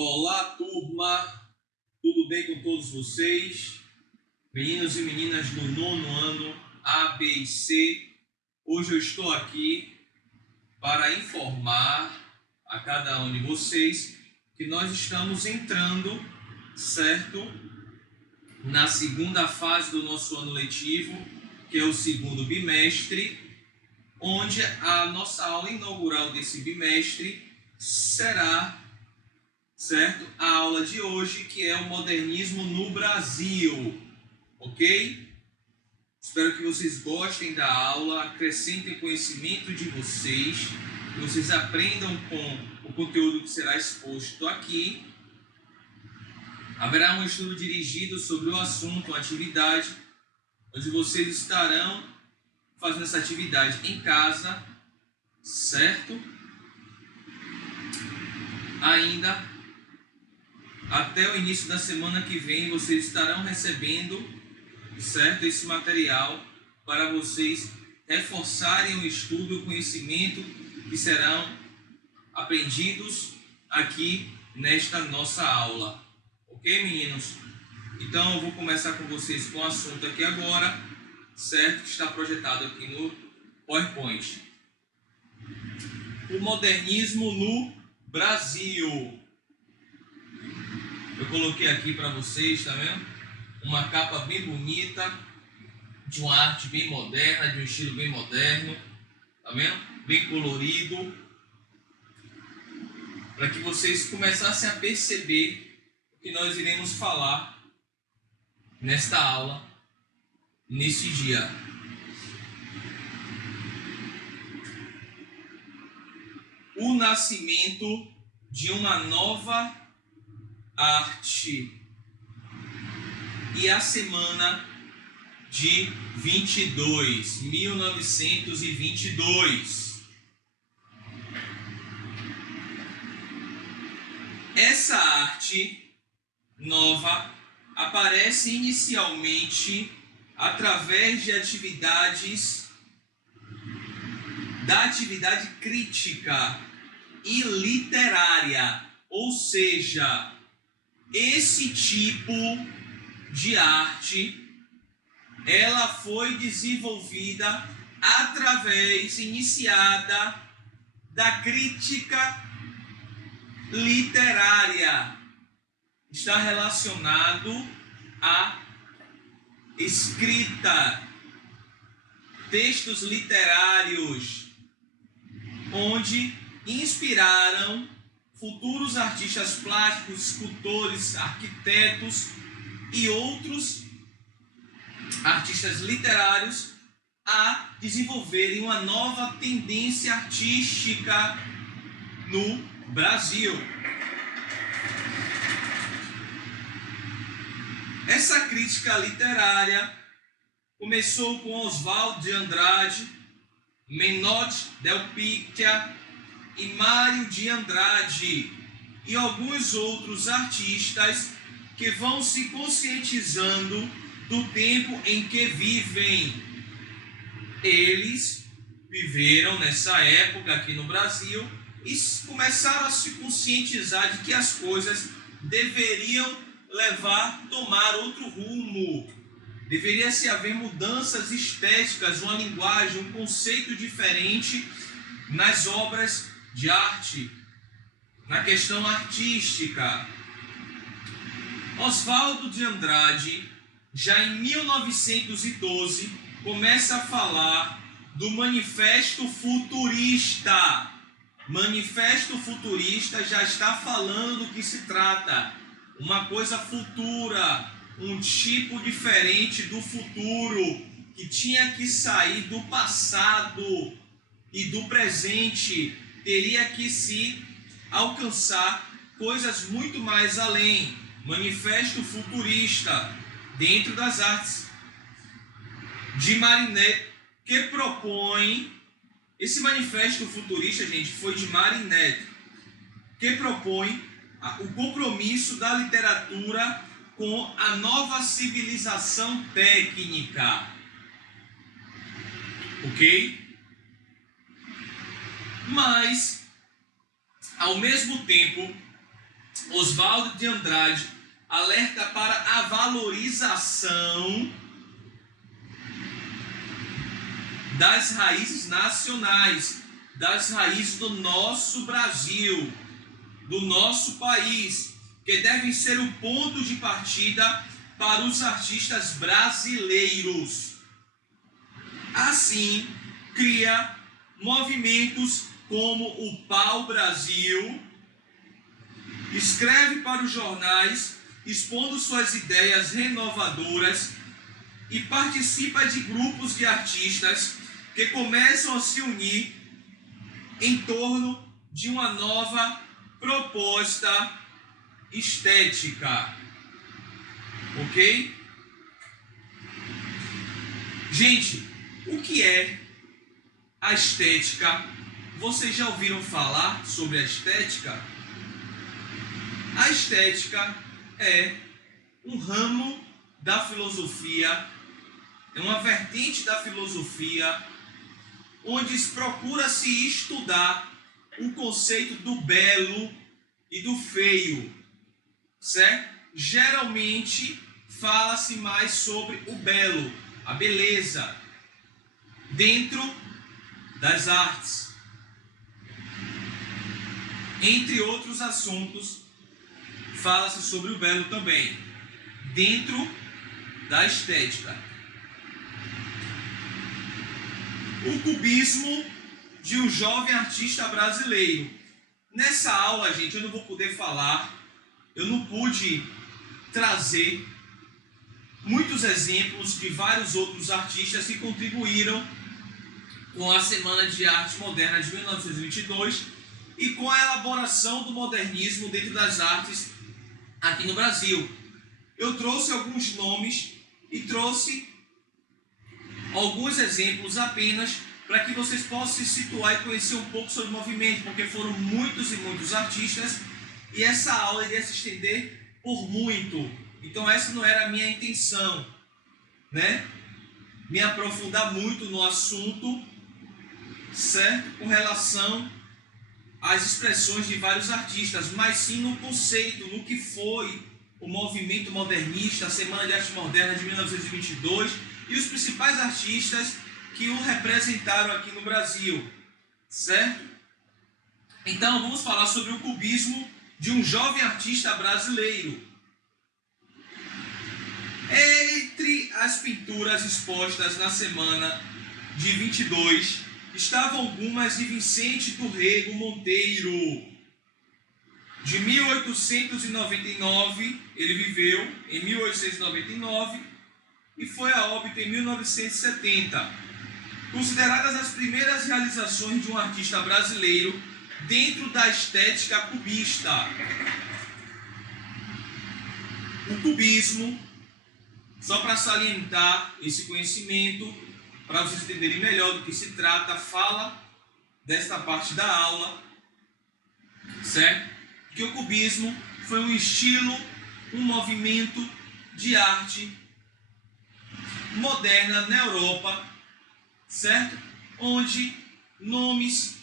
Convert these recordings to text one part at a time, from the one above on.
Olá, turma! Tudo bem com todos vocês? Meninos e meninas do nono ano A, B e C. Hoje eu estou aqui para informar a cada um de vocês que nós estamos entrando, certo? Na segunda fase do nosso ano letivo, que é o segundo bimestre, onde a nossa aula inaugural desse bimestre será, certo, a aula de hoje, que é o modernismo no Brasil, ok? Espero que vocês gostem da aula, acrescentem o conhecimento de vocês, que vocês aprendam com o conteúdo que será exposto aqui. Haverá um estudo dirigido sobre o assunto, uma atividade, onde vocês estarão fazendo essa atividade em casa, certo? Ainda até o início da semana que vem vocês estarão recebendo, certo, esse material para vocês reforçarem o estudo e o conhecimento que serão aprendidos aqui nesta nossa aula. Ok, meninos? Então eu vou começar com vocês com o assunto aqui agora, certo? Que está projetado aqui no PowerPoint. O modernismo no Brasil. Eu coloquei aqui para vocês, tá vendo? Uma capa bem bonita, de uma arte bem moderna, de um estilo bem moderno, tá vendo? Bem colorido, para que vocês começassem a perceber o que nós iremos falar nesta aula, nesse dia. O nascimento de uma nova arte e a semana de 1922. Essa arte nova aparece inicialmente através de da atividade crítica e literária, ou seja, esse tipo de arte ela foi desenvolvida iniciada da crítica literária. Está relacionado à escrita, textos literários, onde inspiraram futuros artistas plásticos, escultores, arquitetos e outros artistas literários a desenvolverem uma nova tendência artística no Brasil. Essa crítica literária começou com Oswald de Andrade, Menotti Del Picchia e Mário de Andrade e alguns outros artistas que vão se conscientizando do tempo em que vivem. Eles viveram nessa época aqui no Brasil e começaram a se conscientizar de que as coisas deveriam tomar outro rumo. Deveria se haver mudanças estéticas, uma linguagem, um conceito diferente nas obras de arte, na questão artística. Oswald de Andrade, já em 1912, começa a falar do Manifesto Futurista. Manifesto Futurista já está falando que se trata uma coisa futura, um tipo diferente do futuro, que tinha que sair do passado e do presente, teria que se alcançar coisas muito mais além. Manifesto Futurista, dentro das artes de Marinetti, que propõe, esse manifesto futurista, gente, foi de Marinetti, que propõe o compromisso da literatura com a nova civilização técnica, ok? Mas, ao mesmo tempo, Oswaldo de Andrade alerta para a valorização das raízes nacionais, das raízes do nosso Brasil, do nosso país, que devem ser o ponto de partida para os artistas brasileiros. Assim, cria movimentos como o Pau Brasil, escreve para os jornais expondo suas ideias renovadoras e participa de grupos de artistas que começam a se unir em torno de uma nova proposta estética. Ok? Gente, o que é a estética? Vocês já ouviram falar sobre a estética? A estética é um ramo da filosofia, é uma vertente da filosofia onde procura-se estudar o conceito do belo e do feio, certo? Geralmente fala-se mais sobre o belo, a beleza, dentro das artes. Entre outros assuntos, fala-se sobre o belo também, dentro da estética. O cubismo de um jovem artista brasileiro. Nessa aula, gente, eu não vou poder falar, eu não pude trazer muitos exemplos de vários outros artistas que contribuíram com a Semana de Arte Moderna de 1922 e com a elaboração do modernismo dentro das artes aqui no Brasil. Eu trouxe alguns nomes e trouxe alguns exemplos apenas para que vocês possam se situar e conhecer um pouco sobre o movimento, porque foram muitos e muitos artistas e essa aula iria se estender por muito. Então essa não era a minha intenção, né? Me aprofundar muito no assunto, certo? Com relação às expressões de vários artistas, mas sim no conceito, no que foi o movimento modernista, a Semana de Arte Moderna de 1922 e os principais artistas que o representaram aqui no Brasil, certo? Então vamos falar sobre o cubismo de um jovem artista brasileiro. Entre as pinturas expostas na semana de 22 estavam algumas de Vicente do Rego Monteiro. De 1899, ele viveu em 1899 e foi a óbito em 1970. Consideradas as primeiras realizações de um artista brasileiro dentro da estética cubista. O cubismo, só para salientar esse conhecimento, para vocês entenderem melhor do que se trata, fala desta parte da aula, certo? Que o cubismo foi um estilo, um movimento de arte moderna na Europa, certo? Onde nomes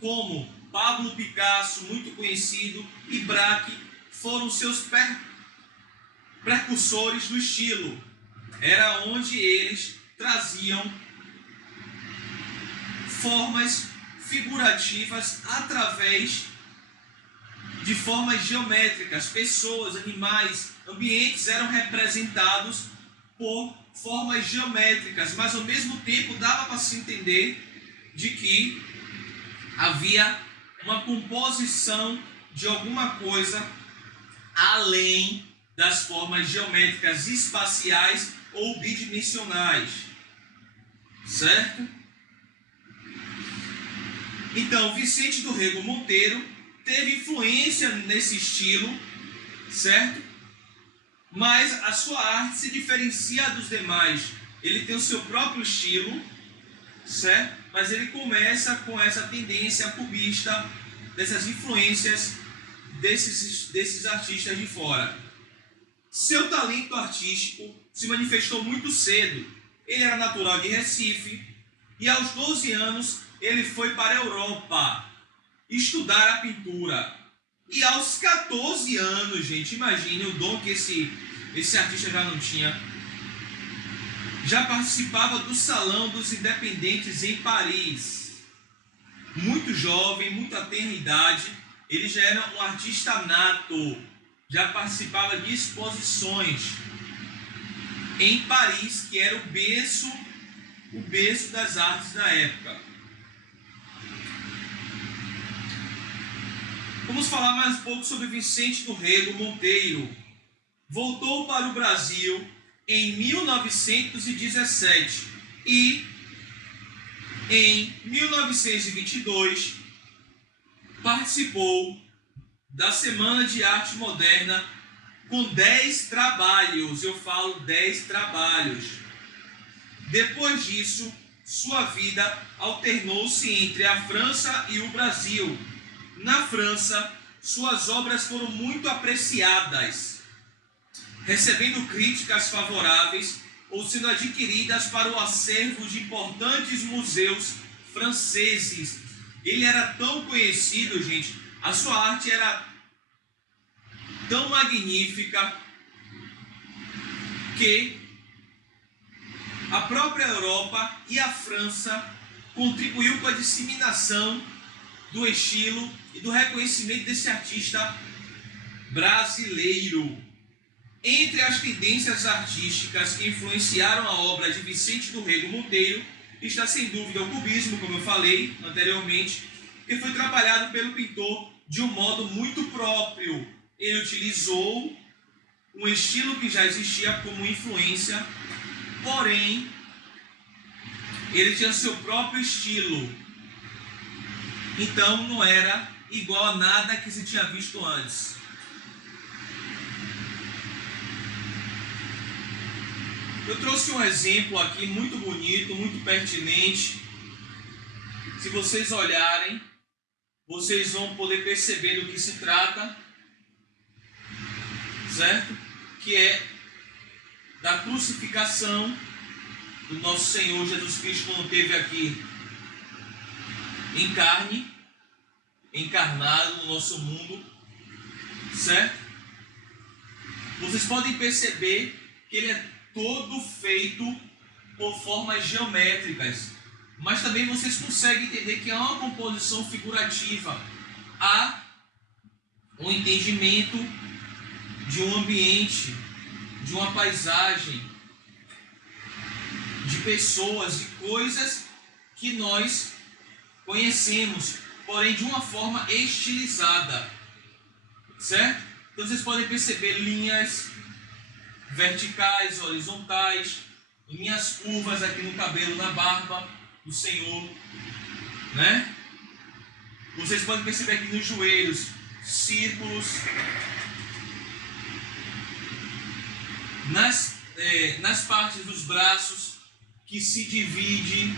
como Pablo Picasso, muito conhecido, e Braque foram seus precursores do estilo. Era onde eles traziam formas figurativas através de formas geométricas. Pessoas, animais, ambientes eram representados por formas geométricas, mas ao mesmo tempo dava para se entender de que havia uma composição de alguma coisa além das formas geométricas espaciais ou bidimensionais, certo? Então, Vicente do Rego Monteiro teve influência nesse estilo, certo? Mas a sua arte se diferencia dos demais. Ele tem o seu próprio estilo, certo? Mas ele começa com essa tendência cubista, dessas influências desses artistas de fora. Seu talento artístico se manifestou muito cedo. Ele era natural de Recife e aos 12 anos ele foi para a Europa estudar a pintura. E aos 14 anos, gente, imagine o dom que esse artista já não tinha. Já participava do Salão dos Independentes em Paris. Muito jovem, muita tenra idade, ele já era um artista nato. Já participava de exposições em Paris, que era o berço das artes na época. Vamos falar mais um pouco sobre Vicente do Rego Monteiro. Voltou para o Brasil em 1917 e em 1922 participou da Semana de Arte Moderna com 10 trabalhos. Eu falo 10 trabalhos. Depois disso, sua vida alternou-se entre a França e o Brasil. Na França, suas obras foram muito apreciadas, recebendo críticas favoráveis ou sendo adquiridas para o acervo de importantes museus franceses. Ele era tão conhecido, gente, a sua arte era tão magnífica que a própria Europa e a França contribuiu com a disseminação do estilo e do reconhecimento desse artista brasileiro. Entre as tendências artísticas que influenciaram a obra de Vicente do Rego Monteiro está sem dúvida o cubismo, como eu falei anteriormente, que foi trabalhado pelo pintor de um modo muito próprio. Ele utilizou um estilo que já existia como influência, porém ele tinha seu próprio estilo. Então não era igual a nada que se tinha visto antes. Eu trouxe um exemplo aqui muito bonito, muito pertinente. Se vocês olharem, vocês vão poder perceber do que se trata, certo? Que é da crucificação do nosso Senhor Jesus Cristo quando esteve aqui em carne, encarnado no nosso mundo, certo? Vocês podem perceber que ele é todo feito por formas geométricas, mas também vocês conseguem entender que há uma composição figurativa, há um entendimento de um ambiente, de uma paisagem, de pessoas, de coisas que nós conhecemos, porém de uma forma estilizada, certo? Então vocês podem perceber linhas verticais, horizontais, linhas curvas aqui no cabelo, na barba do Senhor, né? Vocês podem perceber aqui nos joelhos, círculos, nas partes dos braços que se divide,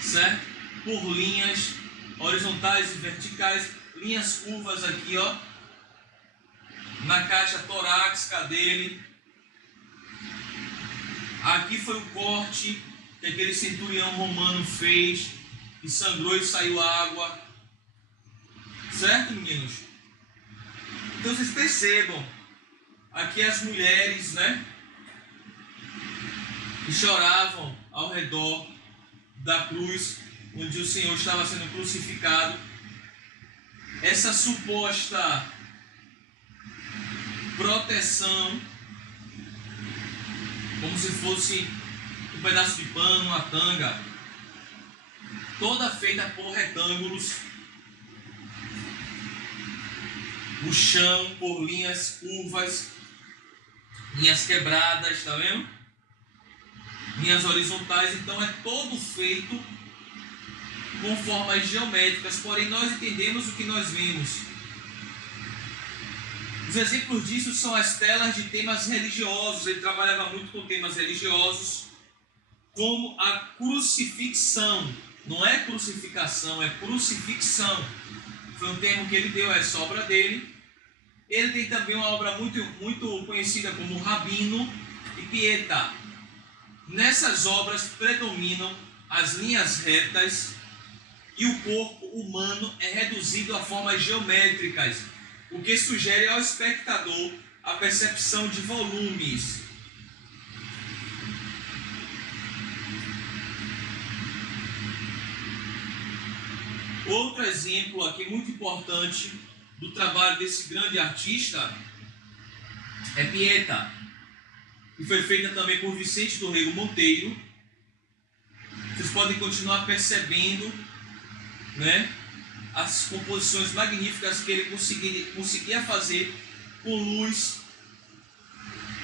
certo? Por linhas horizontais e verticais, linhas curvas aqui, ó, na caixa torácica dele. Aqui foi o corte que aquele centurião romano fez, e sangrou e saiu água, certo, meninos? Então vocês percebam aqui as mulheres, né, que choravam ao redor da cruz onde o Senhor estava sendo crucificado. Essa suposta proteção, como se fosse um pedaço de pano, uma tanga, toda feita por retângulos, o chão por linhas curvas, linhas quebradas, tá vendo? Linhas horizontais. Então é todo feito com formas geométricas, porém nós entendemos o que nós vemos. Os exemplos disso são as telas de temas religiosos. Ele trabalhava muito com temas religiosos, como a crucifixão. Não é crucificação, é crucifixão. Foi um termo que ele deu a essa obra dele. Ele tem também uma obra muito conhecida como Rabino e Pietà. Nessas obras predominam as linhas retas e o corpo humano é reduzido a formas geométricas, o que sugere ao espectador a percepção de volumes. Outro exemplo aqui muito importante do trabalho desse grande artista é Pieta, que foi feita também por Vicente do Rego Monteiro. Vocês podem continuar percebendo, né, as composições magníficas que ele conseguia fazer com luz,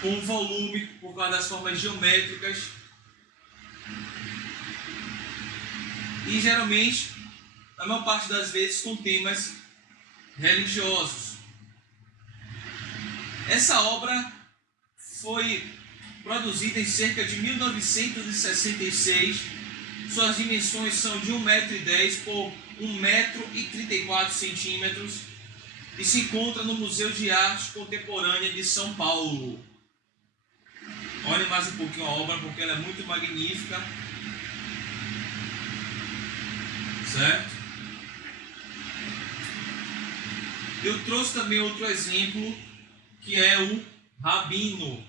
com volume, por causa das formas geométricas. E geralmente, na maior parte das vezes, com temas religiosos. Essa obra foi produzida em cerca de 1966. Suas dimensões são de 1,10 m por 1,34 m e se encontra no Museu de Arte Contemporânea de São Paulo. Olhem mais um pouquinho a obra, porque ela é muito magnífica. Certo? Eu trouxe também outro exemplo, que é o Rabino.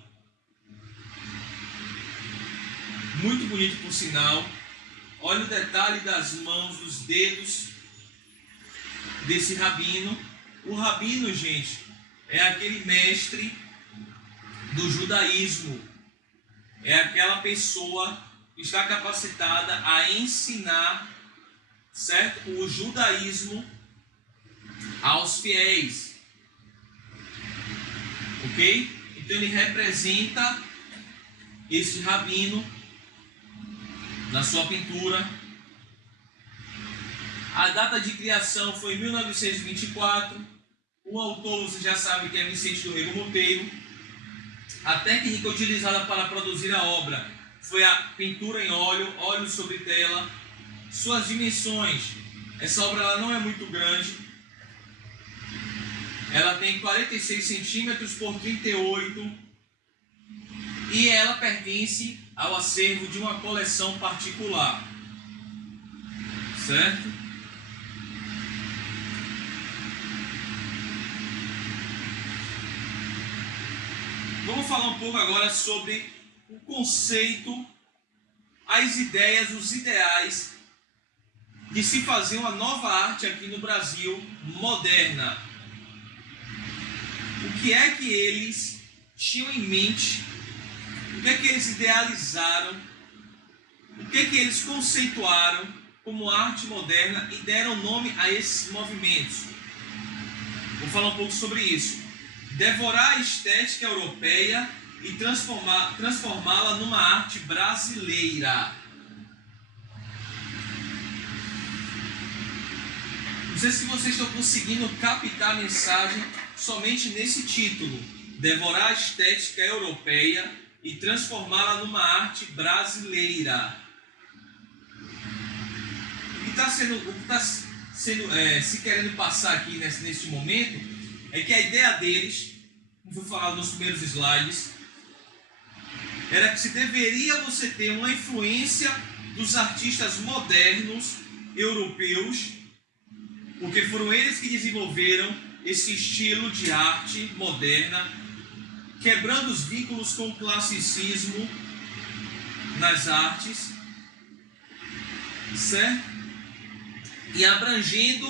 Muito bonito, por sinal. Olha o detalhe das mãos, dos dedos desse rabino. O rabino, gente, é aquele mestre do judaísmo. É aquela pessoa que está capacitada a ensinar, certo, o judaísmo aos fiéis. Ok? Então ele representa esse rabino na sua pintura. A data de criação foi em 1924. O autor, você já sabe que é Vicente do Rego Monteiro. A técnica utilizada para produzir a obra foi a pintura em óleo, óleo sobre tela. Suas dimensões, essa obra ela não é muito grande. Ela tem 46 centímetros por 38 e ela pertence ao acervo de uma coleção particular, certo? Vamos falar um pouco agora sobre o conceito, as ideias, os ideais de se fazer uma nova arte aqui no Brasil, moderna. O que é que eles tinham em mente? O que é que eles idealizaram? O que é que eles conceituaram como arte moderna e deram nome a esses movimentos? Vou falar um pouco sobre isso. Devorar a estética europeia e transformá-la numa arte brasileira. Não sei se vocês estão conseguindo captar a mensagem somente nesse título. Devorar a estética europeia e transformá-la numa arte brasileira. O que está se querendo passar aqui nesse momento é que a ideia deles, como foi falado nos primeiros slides, era que se deveria você ter uma influência dos artistas modernos europeus, porque foram eles que desenvolveram esse estilo de arte moderna, quebrando os vínculos com o classicismo nas artes, certo? E abrangendo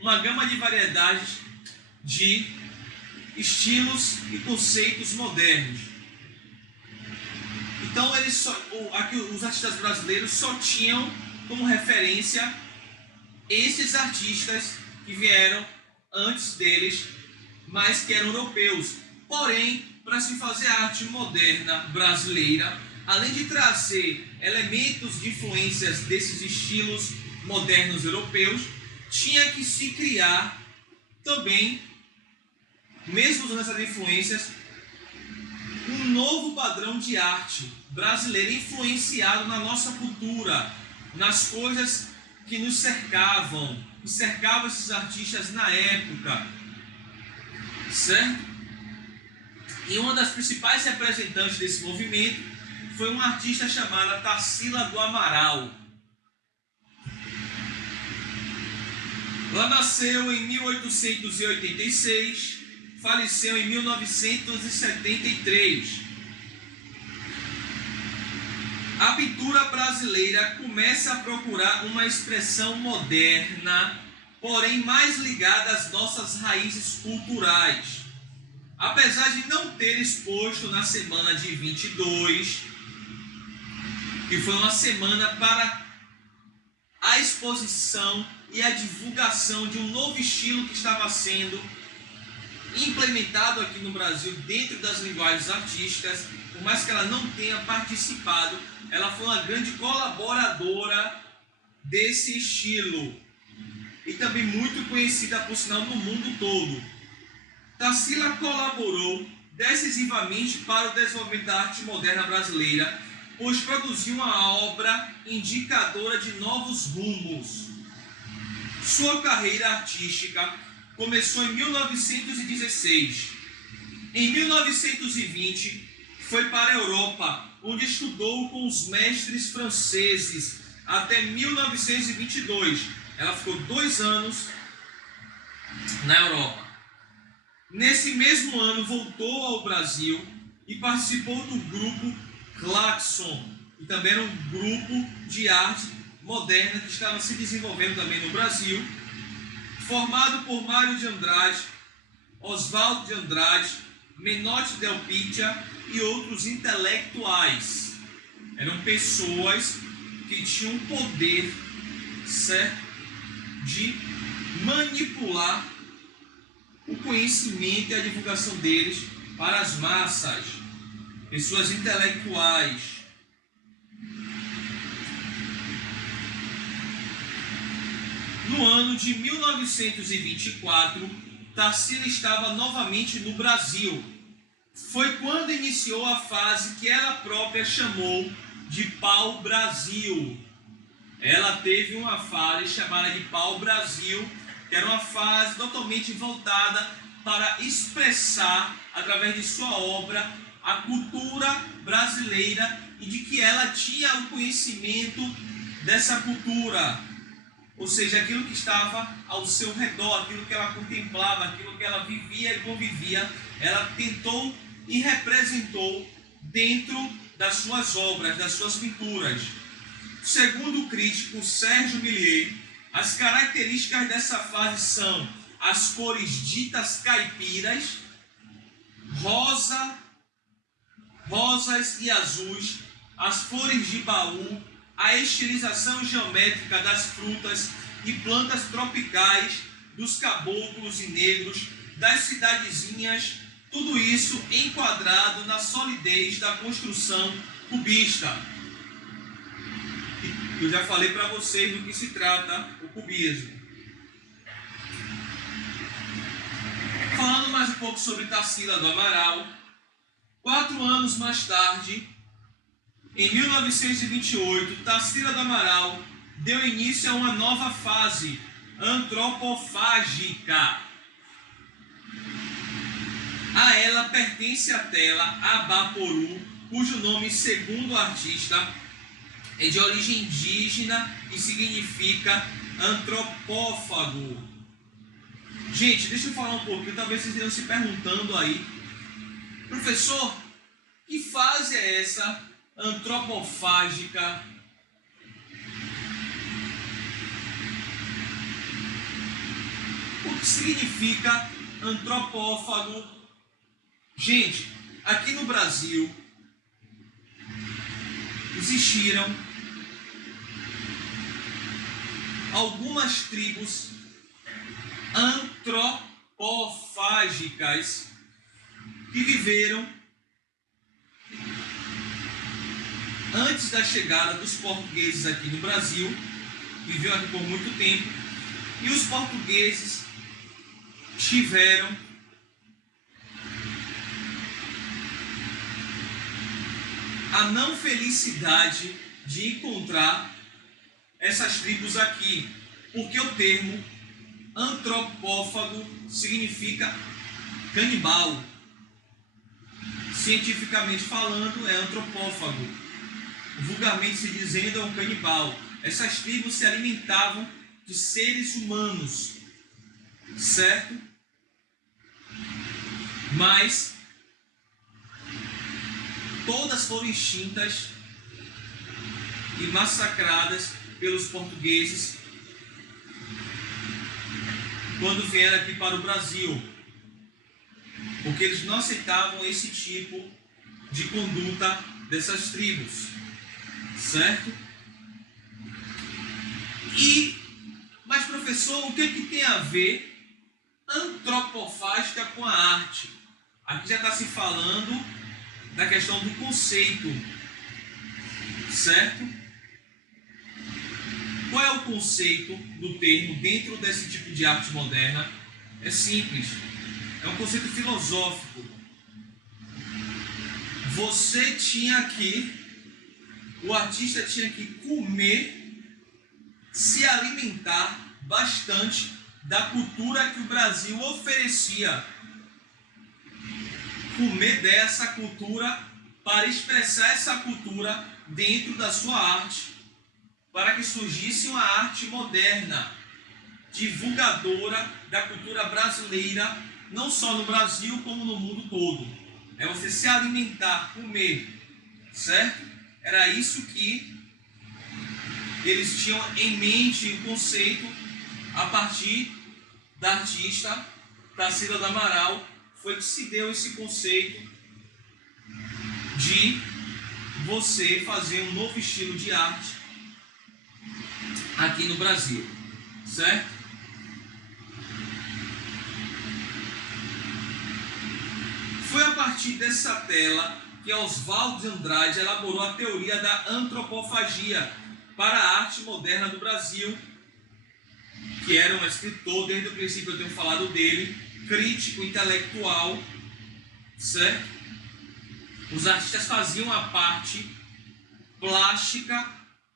uma gama de variedades de estilos e conceitos modernos. Então aqui os artistas brasileiros só tinham como referência esses artistas que vieram antes deles, mas que eram europeus. Porém, para se fazer arte moderna brasileira, além de trazer elementos de influências desses estilos modernos europeus, tinha que se criar também, mesmo usando essas influências, um novo padrão de arte brasileira influenciado na nossa cultura, nas coisas que nos cercavam esses artistas na época, certo? E uma das principais representantes desse movimento foi uma artista chamada Tarsila do Amaral. Ela nasceu em 1886, faleceu em 1973. A pintura brasileira começa a procurar uma expressão moderna, porém mais ligada às nossas raízes culturais. Apesar de não ter exposto na semana de 22, que foi uma semana para a exposição e a divulgação de um novo estilo que estava sendo implementado aqui no Brasil dentro das linguagens artísticas, por mais que ela não tenha participado, ela foi uma grande colaboradora desse estilo e também muito conhecida, por sinal, no mundo todo. Tarsila colaborou decisivamente para o desenvolvimento da arte moderna brasileira, pois produziu uma obra indicadora de novos rumos. Sua carreira artística começou em 1916. Em 1920, foi para a Europa, onde estudou com os mestres franceses até 1922. Ela ficou 2 anos na Europa. Nesse mesmo ano, voltou ao Brasil e participou do grupo Claxon, que também era um grupo de arte moderna que estava se desenvolvendo também no Brasil, formado por Mário de Andrade, Oswaldo de Andrade, Menotti Del Pitta e outros intelectuais. Eram pessoas que tinham poder, certo, de manipular o conhecimento e a divulgação deles para as massas. Pessoas intelectuais. No ano de 1924, Tarsila estava novamente no Brasil. Foi quando iniciou a fase que ela própria chamou de pau-brasil. Ela teve uma fase chamada de pau-brasil, que era uma fase totalmente voltada para expressar, através de sua obra, a cultura brasileira e de que ela tinha o conhecimento dessa cultura. Ou seja, aquilo que estava ao seu redor, aquilo que ela contemplava, aquilo que ela vivia e convivia, ela tentou e representou dentro das suas obras, das suas pinturas. Segundo o crítico Sérgio Millier, as características dessa fase são as cores ditas caipiras, rosas e azuis, as flores de baú, a estilização geométrica das frutas e plantas tropicais, dos caboclos e negros, das cidadezinhas, tudo isso enquadrado na solidez da construção cubista. Eu já falei para vocês do que se trata o cubismo. Falando mais um pouco sobre Tarsila do Amaral, 4 anos mais tarde, em 1928, Tarsila do Amaral deu início a uma nova fase antropofágica. A ela pertence a tela Abaporu, cujo nome, segundo o artista, é de origem indígena e significa antropófago. Gente, deixa eu falar um pouquinho, talvez vocês estejam se perguntando aí, professor, que fase é essa antropofágica? O que significa antropófago? Gente, aqui no Brasil existiram algumas tribos antropofágicas que viveram antes da chegada dos portugueses aqui no Brasil, viveu aqui por muito tempo, e os portugueses tiveram a não felicidade de encontrar essas tribos aqui, porque o termo antropófago significa canibal. Cientificamente falando, é antropófago. Vulgarmente se dizendo, é um canibal. Essas tribos se alimentavam de seres humanos, certo? Mas todas foram extintas e massacradas pelos portugueses quando vieram aqui para o Brasil, porque eles não aceitavam esse tipo de conduta dessas tribos, certo? Mas professor, o que tem a ver antropofágica com a arte? Aqui já está se falando da questão do conceito, certo? Qual é o conceito do termo dentro desse tipo de arte moderna? É simples, é um conceito filosófico. O artista tinha que comer, se alimentar bastante da cultura que o Brasil oferecia. Comer dessa cultura para expressar essa cultura dentro da sua arte, para que surgisse uma arte moderna, divulgadora da cultura brasileira, não só no Brasil, como no mundo todo. É você se alimentar, comer, certo? Era isso que eles tinham em mente, o conceito, a partir da artista Tarsila do Amaral, foi que se deu esse conceito de você fazer um novo estilo de arte aqui no Brasil, certo? Foi a partir dessa tela que Oswaldo de Andrade elaborou a teoria da antropofagia para a arte moderna do Brasil, que era um escritor, desde o princípio eu tenho falado dele, crítico, intelectual, certo? Os artistas faziam a parte plástica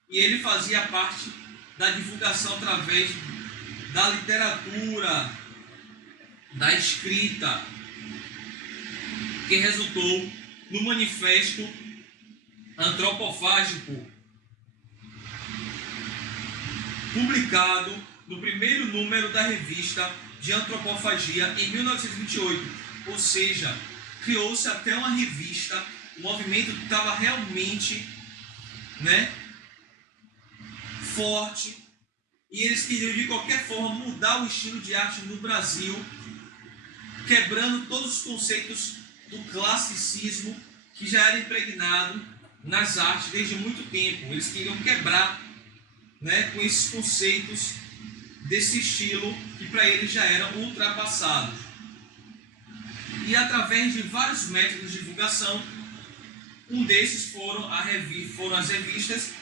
e ele fazia a parte da divulgação através da literatura, da escrita, que resultou no Manifesto Antropofágico, publicado no primeiro número da revista de Antropofagia em 1928. Ou seja, criou-se até uma revista, o movimento estava realmente, forte, e eles queriam de qualquer forma mudar o estilo de arte no Brasil, quebrando todos os conceitos do classicismo que já era impregnado nas artes desde muito tempo. Eles queriam quebrar, com esses conceitos desse estilo que para eles já eram ultrapassados. E através de vários métodos de divulgação, um desses foram as revistas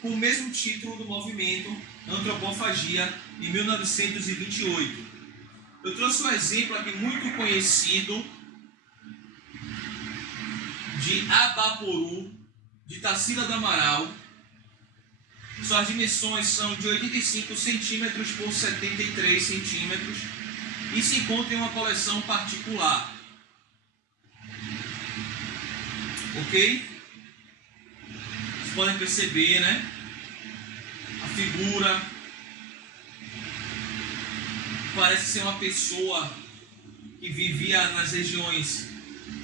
com o mesmo título do movimento Antropofagia, em 1928. Eu trouxe um exemplo aqui muito conhecido de Abaporu, de Tarsila do Amaral. Suas dimensões são de 85 centímetros por 73 centímetros e se encontra em uma coleção particular. Ok? Vocês podem perceber, a figura parece ser uma pessoa que vivia nas regiões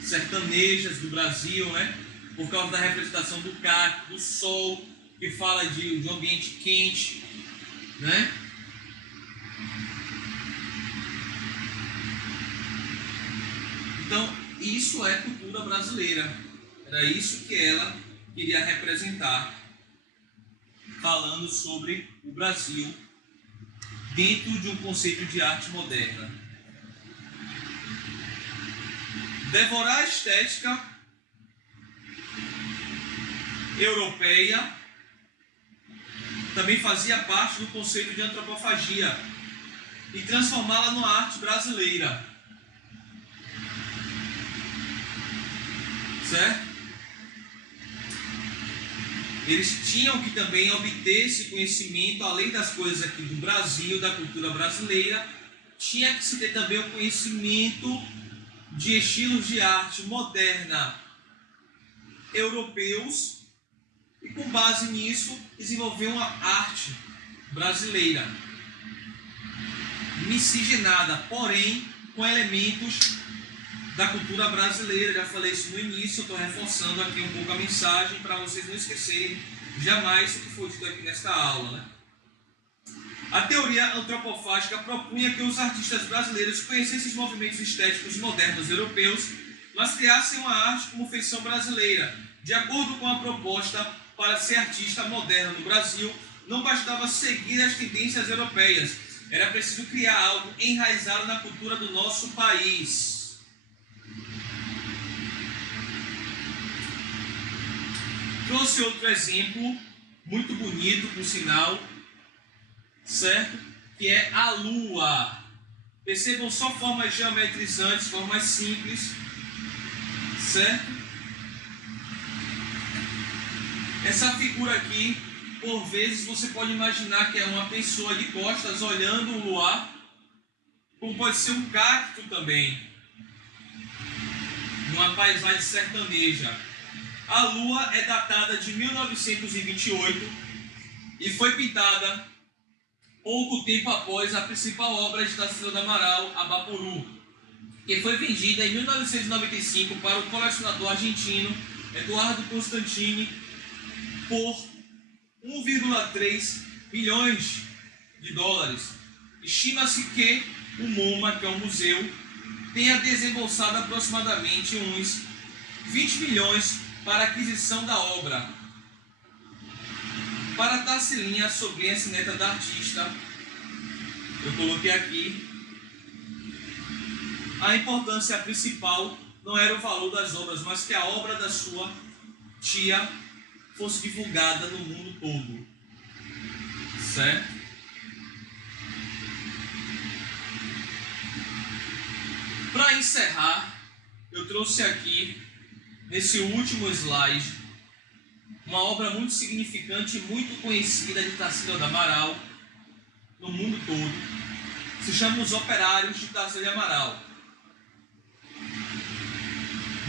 sertanejas do Brasil, por causa da representação do cacto, do sol, que fala de um ambiente quente, Então, isso é cultura brasileira. Era isso que ela queria representar, falando sobre o Brasil dentro de um conceito de arte moderna. Devorar a estética europeia também fazia parte do conceito de antropofagia e transformá-la numa arte brasileira. Certo? Eles tinham que também obter esse conhecimento, além das coisas aqui do Brasil, da cultura brasileira, tinha que se ter também o conhecimento de estilos de arte moderna europeus e, com base nisso, desenvolver uma arte brasileira. miscigenada, porém com elementos da cultura brasileira. Já falei isso no início, estou reforçando aqui um pouco a mensagem para vocês não esquecerem jamais o que foi dito aqui nesta aula, né? A teoria antropofágica propunha que os artistas brasileiros conhecessem os movimentos estéticos modernos europeus, mas criassem uma arte como feição brasileira. De acordo com a proposta, para ser artista moderno no Brasil, não bastava seguir as tendências europeias, era preciso criar algo enraizado na cultura do nosso país. Trouxe outro exemplo, muito bonito, por sinal, certo? Que é a Lua. Percebam só formas geometrizantes, formas simples, certo? Essa figura aqui, por vezes, você pode imaginar que é uma pessoa de costas olhando o luar, como pode ser um cacto também, numa paisagem sertaneja. A Lua é datada de 1928 e foi pintada pouco tempo após a principal obra de Tarsila do Amaral, Abapuru, que foi vendida em 1995 para o colecionador argentino Eduardo Constantini por 1,3 bilhões de dólares. Estima-se que o MoMA, que é o museu, tenha desembolsado aproximadamente uns 20 milhões para a aquisição da obra. Para Tarsilinha, sobrinha neta da artista, eu coloquei aqui, a importância principal não era o valor das obras, mas que a obra da sua tia fosse divulgada no mundo todo, certo? Para encerrar, eu trouxe aqui, nesse último slide, uma obra muito significante e muito conhecida de Tarsila do Amaral no mundo todo. Se chama Os Operários de Tarsila do Amaral.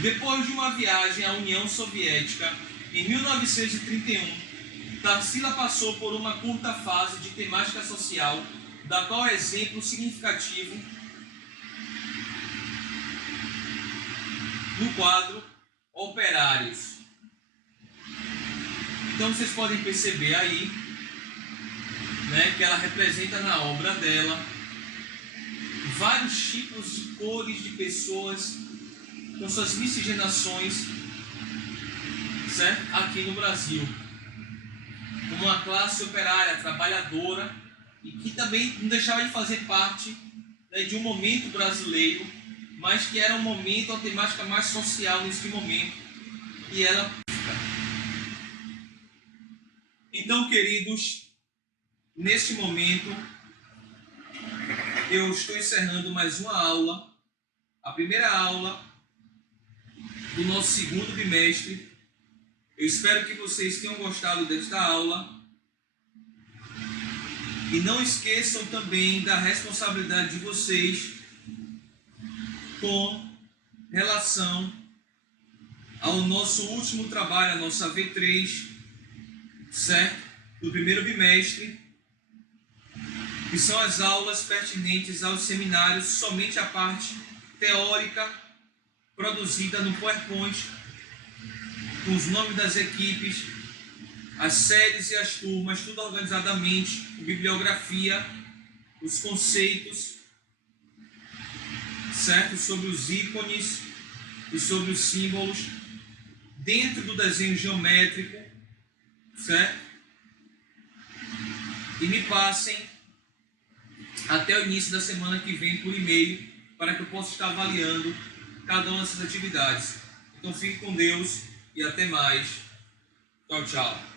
Depois de uma viagem à União Soviética, em 1931, Tarsila passou por uma curta fase de temática social, da qual é exemplo significativo no quadro Operários. Então vocês podem perceber aí, né, que ela representa na obra dela vários tipos de cores de pessoas com suas miscigenações, certo? Aqui no Brasil, como uma classe operária, trabalhadora, e que também não deixava de fazer parte, né, de um momento brasileiro, mas que era um momento, uma temática mais social nesse momento, e ela... Então, queridos, neste momento, eu estou encerrando mais uma aula, a primeira aula do nosso segundo bimestre. Eu espero que vocês tenham gostado desta aula. E não esqueçam também da responsabilidade de vocês com relação ao nosso último trabalho, a nossa V3, certo? Do primeiro bimestre, que são as aulas pertinentes aos seminários, somente a parte teórica produzida no PowerPoint, com os nomes das equipes, as séries e as turmas, tudo organizadamente, com bibliografia, os conceitos, certo? Sobre os ícones e sobre os símbolos, dentro do desenho geométrico, certo? E me passem até o início da semana que vem por e-mail, para que eu possa estar avaliando cada uma dessas atividades. Então fique com Deus e até mais. Tchau, tchau.